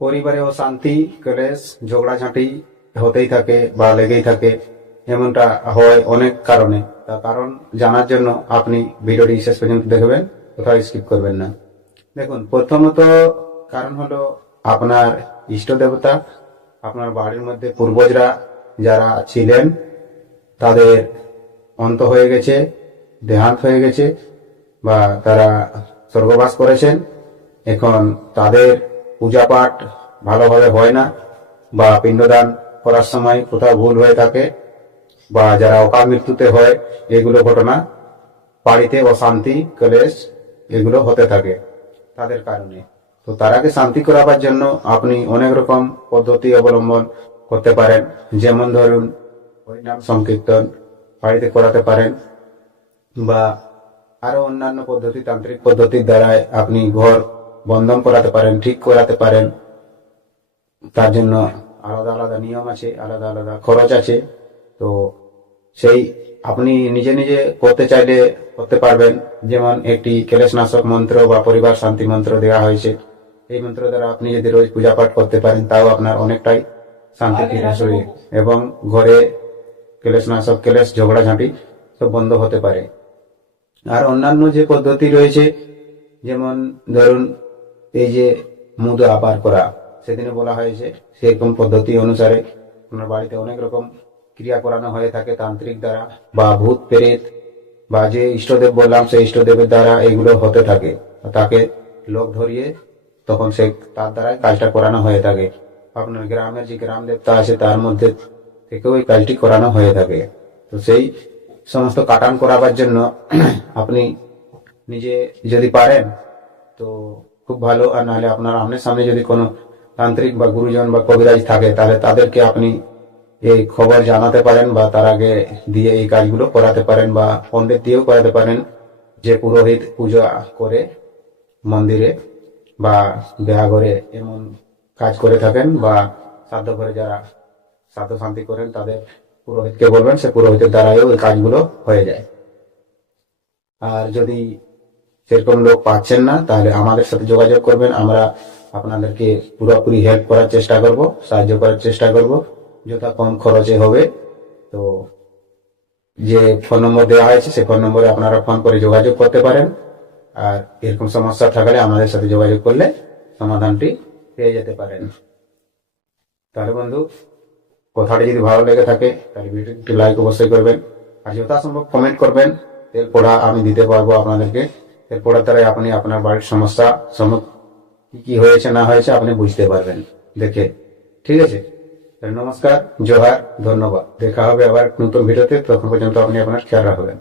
পরিবারে অশান্তি ক্লেশ ঝগড়াঝাঁটি হতেই থাকে বা লেগেই থাকে, এমনটা হয় অনেক কারণে। তার কারণ জানার জন্য আপনি ভিডিওটি শেষ পর্যন্ত দেখবেন, কোথাও স্কিপ করবেন না। দেখুন, প্রথমত কারণ হলো আপনার ইষ্ট দেবতা আপনার বাড়ির মধ্যে পূর্বজরা যারা ছিলেন, তাদের অন্ত হয়ে গেছে, দেহান্ত হয়ে গেছে, বা তারা স্বর্গবাস করেছেন। এখন তাদের পূজা পাঠ ভালোভাবে হয় না, বা পিণ্ডদান করার সময় কোথাও ভুল হয়ে থাকে, বা যারা অকাল মৃত্যুতে হয়, এগুলো ঘটনা, বাড়িতে অশান্তি, ক্লেশ, এগুলো হতে থাকে তাদের কারণে। তো তারাকে শান্তি করাবার জন্য আপনি অনেক রকম পদ্ধতি অবলম্বন করতে পারেন। যেমন ধরুন, হরিনাম সংকীর্তন বাড়িতে করাতে পারেন, বা আরও অন্যান্য পদ্ধতি, তান্ত্রিক পদ্ধতির দ্বারাই আপনি ঘর বন্ধন করাতে পারেন ঠিক করাতে পারেন। তার জন্য আলাদা আলাদা নিয়ম আছে আলাদা আলাদা খরচ আছে। তো সেই আপনি নিজে নিজে করতে চাইলে করতে পারবেন। যেমন একটি কেলেশনাশক মন্ত্র বা পরিবার শান্তি মন্ত্র দেওয়া হয়েছে। এই মন্ত্র দ্বারা আপনি যদি রোজ পূজা পাঠ করতে পারেন তাও আপনার অনেকটাই শান্তি ফিরে আসবে। এবং ঘরে কেলেশনাশক কেলেশ ঝগড়াঝাঁটি সব বন্ধ হতে পারে। আর অন্যান্য যে পদ্ধতি রয়েছে যেমন ধরুন এই যে মুদ্রা আবার করা, সেদিনে বলা হয়েছে, সেরকম পদ্ধতি অনুসারে আপনার বাড়িতে অনেক রকম ক্রিয়া করানো হয়ে থাকে তান্ত্রিক দ্বারা, বা ভূত, প্রেত, বা যে ইষ্টদেব বললাম, সেই ইষ্টদেবের দ্বারা এগুলো হতে থাকে। তাকে লোক ধরিয়ে তখন সে তার দ্বারাই কাজটা করানো হয়ে থাকে। আপনার গ্রামের যে গ্রাম দেবতা আছে, তার মধ্যে থেকেও এই কাজটি করানো হয়ে থাকে। তো সেই সমস্ত কাটান করাবার জন্য আপনি নিজে যদি পারেন, তো খুব ভালো, আর নাহলে আপনার আমনের সামনে যদি কোনো তান্ত্রিক বা গুরুজন বা কবিরাজ থাকে, তাহলে তাদেরকে আপনি এই খবর জানাতে পারেন বা তার আগে দিয়ে এই কাজগুলো করাতে পারেন বা পণ্ডিত দিয়েও করাতে পারেন। যে পুরোহিত পূজা করে মন্দিরে বা দেহাঘরে এমন কাজ করে থাকেন বা শ্রাদ্ধ ঘরে যারা শ্রাদ্ধ শান্তি করেন, তাদের পুরোহিতকে বলবেন, সে পুরোহিতের দ্বারাও এই কাজগুলো হয়ে যায়। আর যদি সেরকম লোক পাচ্ছেন না, তাহলে আমাদের সাথে যোগাযোগ করবেন। আমরা আপনাদেরকে পুরোপুরি হেল্প করার চেষ্টা করব, সাহায্য করার চেষ্টা করব। যথা কম খরচে হবে। তো যে ফোন নম্বর দেওয়া হয়েছে সেই ফোন নম্বরে আপনারা ফোন করে যোগাযোগ করতে পারেন। আর এরকম সমস্যা থাকলে আমাদের সাথে যোগাযোগ করলে সমাধানটি পেয়ে যেতে পারেন। তাহলে বন্ধু, কথাটি যদি ভালো লেগে থাকে, তাহলে ভিডিওটি লাইক অবশ্যই করবেন। আর যথাসম্ভব কমেন্ট করবেন। পোড়া আমি দিতে পারব আপনাদেরকে। তেল তারা আপনি আপনার বাড়ির সমস্যা সম কি কি হয়েছে, না হয়েছে, আপনি বুঝতে পারবেন দেখে। ঠিক আছে? নমস্কার, জোহার, ধন্যবাদ। দেখা হবে আবার নতুন ভিডিওতে। তখন পর্যন্ত আপনি আপনার খেয়াল রাখবেন।